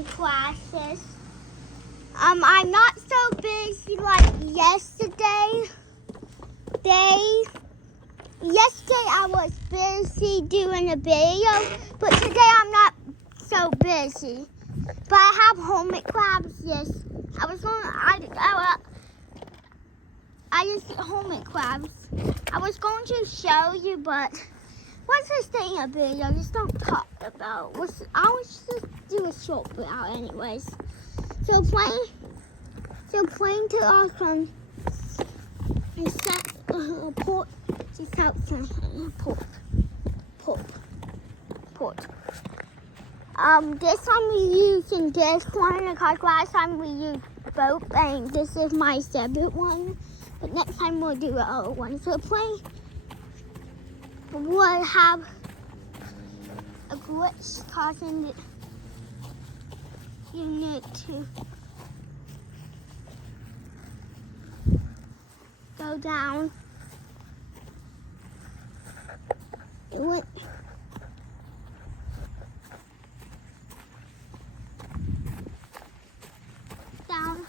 in classes. I'm not so busy like yesterday. Yesterday I was busy doing a video, but today I'm not so busy. But I have homework class. Yes, I just did homework class. I was going to show you, but once I stay in a video, just don't talk about. I was just do a short video, anyways. So playing to awesome. Port. Just outside. Port. This time we're using this one because last time we used both, and this is my separate one. But next time we'll do the other one. So playing will have a glitch causing the unit to go down. It went down.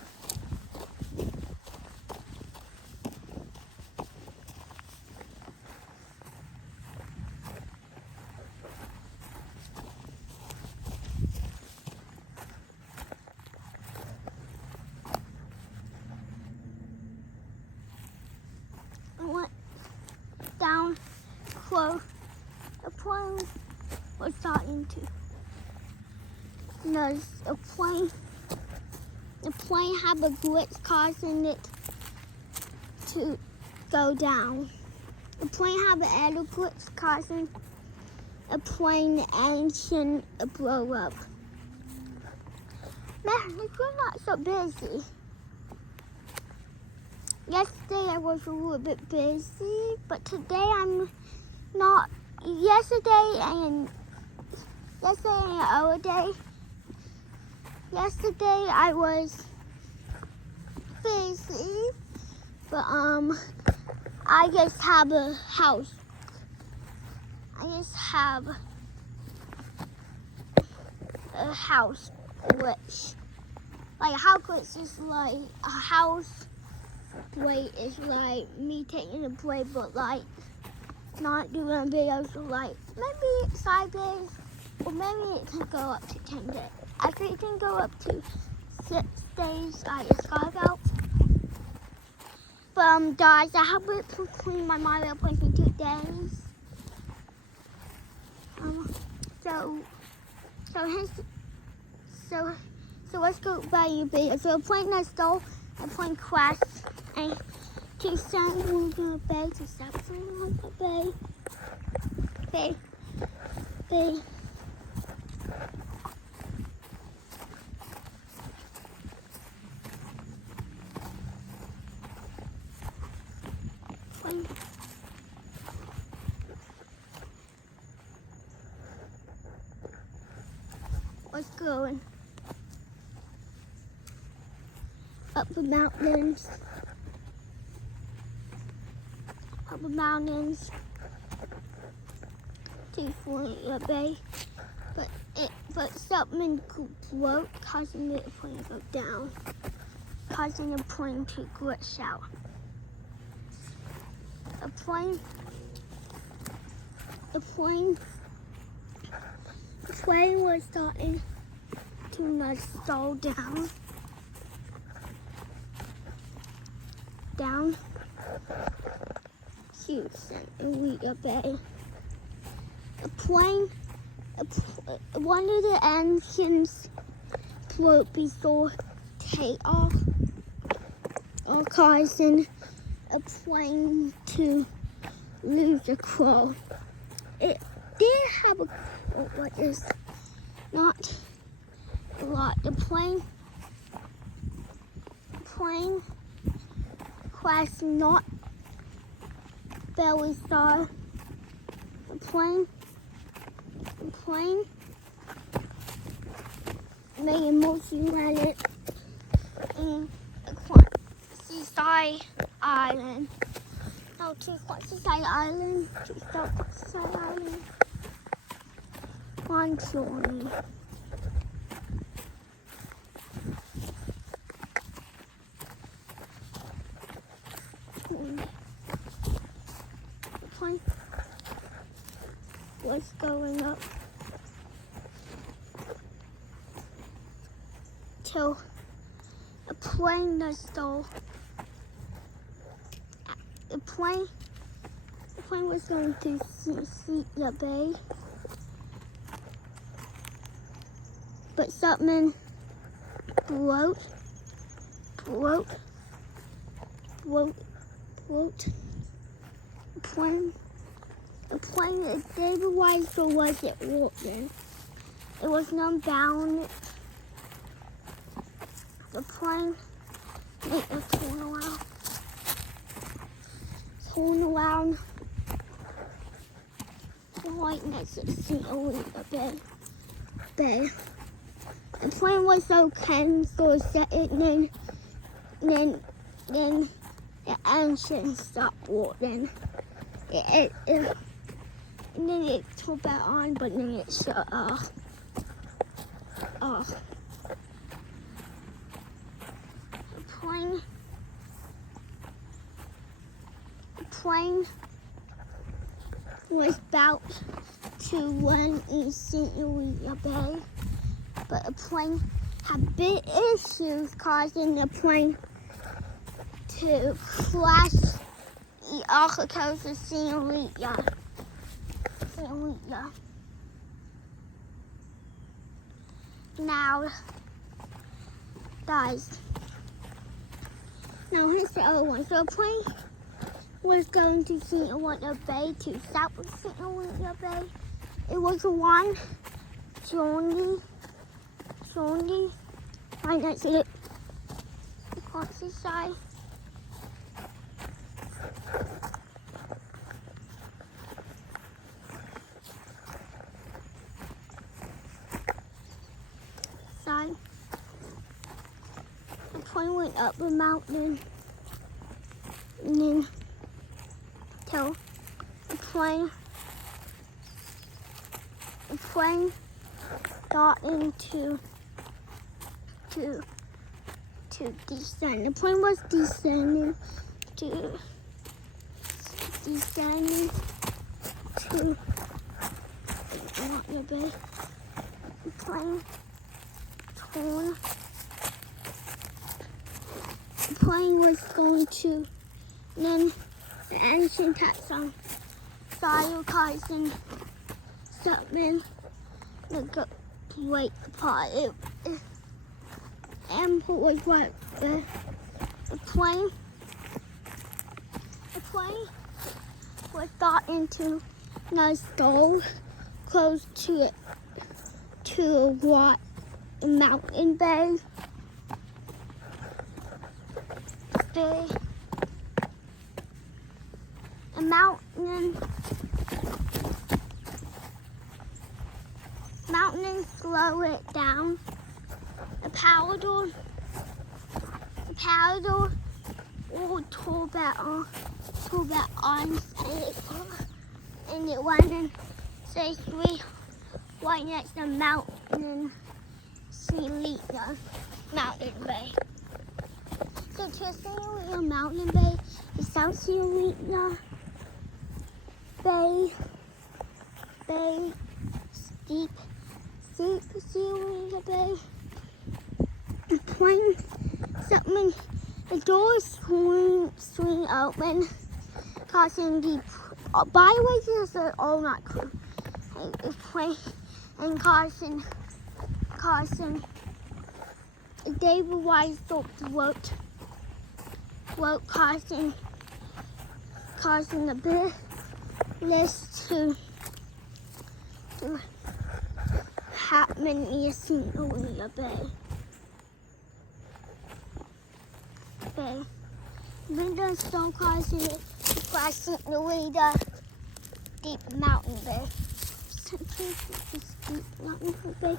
It went down close. The plane was starting to. No, the plane had a glitch causing it to go down. The plane had an air glitch causing a plane engine to blow up. Man, we're not so busy. Yesterday I was a little bit busy, but today I'm not. Yesterday and the other day. Yesterday I was busy, but I just have a house. I just have a house glitch. Like a house glitch is like a house play is like me taking a play, but like not doing videos. So like maybe 5 days, or maybe it can go up to 10 days. Actually, it can go up to 6 days. I just got about. But guys, I have it to clean my Mario Paint in 2 days. So let's go by your video. So playing next door and playing Crash and to stand on the bed to stop someone on the bed. Bed. Let's go up the mountains. Up the mountains to fly a bay, but something broke, causing the plane to go down, causing the plane to glitch out. The plane was starting to slow down. Houston and Rita Bay. One of the engines broke before takeoff, causing a plane to lose a control. It did have a control, but it's not a lot. The plane crashed, not belly star. The plane made a multi-planet in a seaside island. No, seaside island. Seaside island. One story. was going up till a plane that stole. The plane was going to see the bay, but something float. The plane that David Weisel wasn't walking. It was unbound. The plane made a turn around right next to St. Helena Bay. The plane was okay, so then the engine stopped working. And then it turned back on, but then it shut off. The plane was about to land in St. Helena Bay, but the plane had big issues causing the plane to crash off the coast of St. Helena. Now, guys, now here's the other one. So the plane was going to St. Helena Bay, to south of St. Helena Bay. It was one journey right next to the countryside. The plane went up a mountain, and then till the plane got into to descend. The plane was descending to Helena Bay. The plane torn. The plane was going to, and then the engine taps on fire causing something to go break apart. And was what the plane was got into a stove close to what mountain bay. A mountain slow it down. The power door will pull that on, and it went in safely right next to Mountain Helena Mountain Bay. So to St. Helena Mountain Bay is South St. Helena Bay, steep St. Helena Bay. The plane, the doors swing open, causing the byways are all not cool. The plane and causing David Weisel float, causing the business to happen near St. Helena Bay. Windows don't cause it across St. Helena Deep Mountain Bay. Deep Mountain Bay.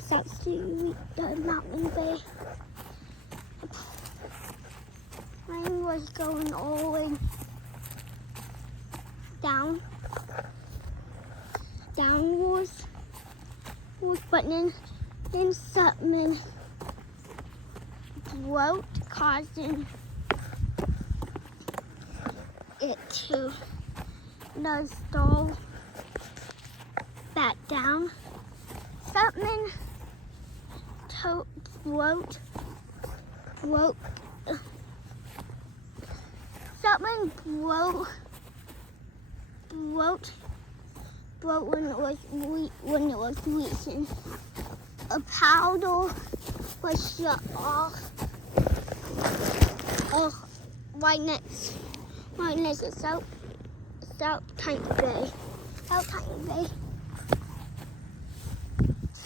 South St. Helena Mountain Bay. The plane was going all the way downwards, but then something broke, causing it to stall that down. Something wrote. Something broke when it was leaking. A powder was shut off. Right next to South Tank Bay. South Tank Bay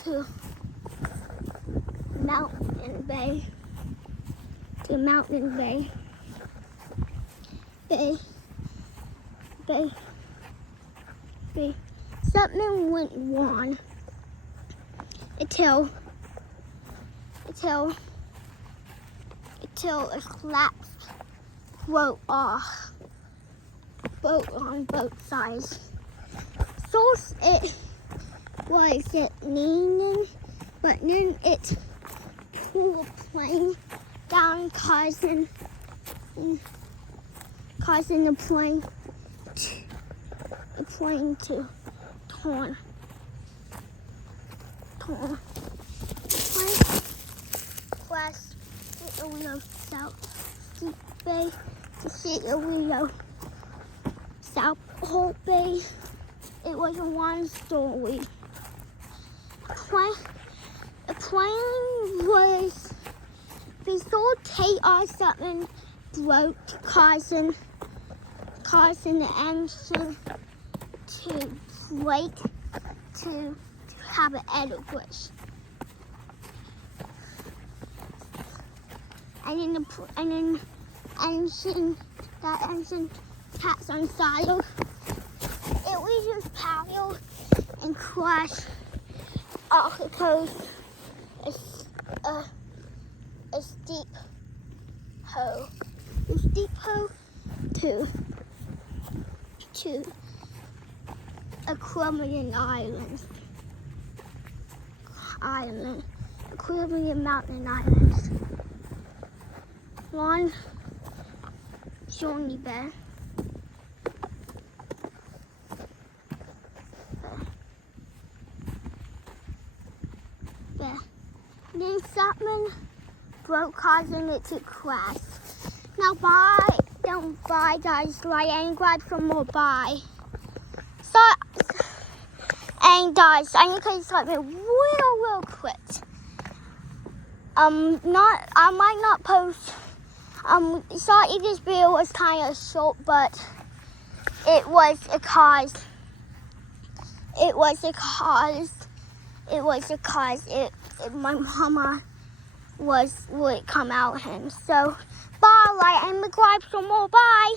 to Mountain Bay. To Mountain Bay. Bay. Something went wrong until it collapsed. Broke off. Broke on both sides. First it was leaning, but then it pulled a plane down, causing the plane to torn. West South Steep Bay to see South Hope Bay. It was a one story. The plane was before takeoff. Something broke, causing the engine to break to have an idle push. And then that engine taps on fire. It was just power and crashed off the coast. A steep hole. A steep hole to Aquarium Islands. Aquarium Mountain Islands. Long Shawnee Bay. Then something broke, causing it to crash. Now don't buy guys, like, and grab some more buy. So, and guys, I need to tell you something real quick. I might not post. Sorry, this video was kind of short, but it was because my mama would come out, and so bye, like, and subscribe for more. Bye.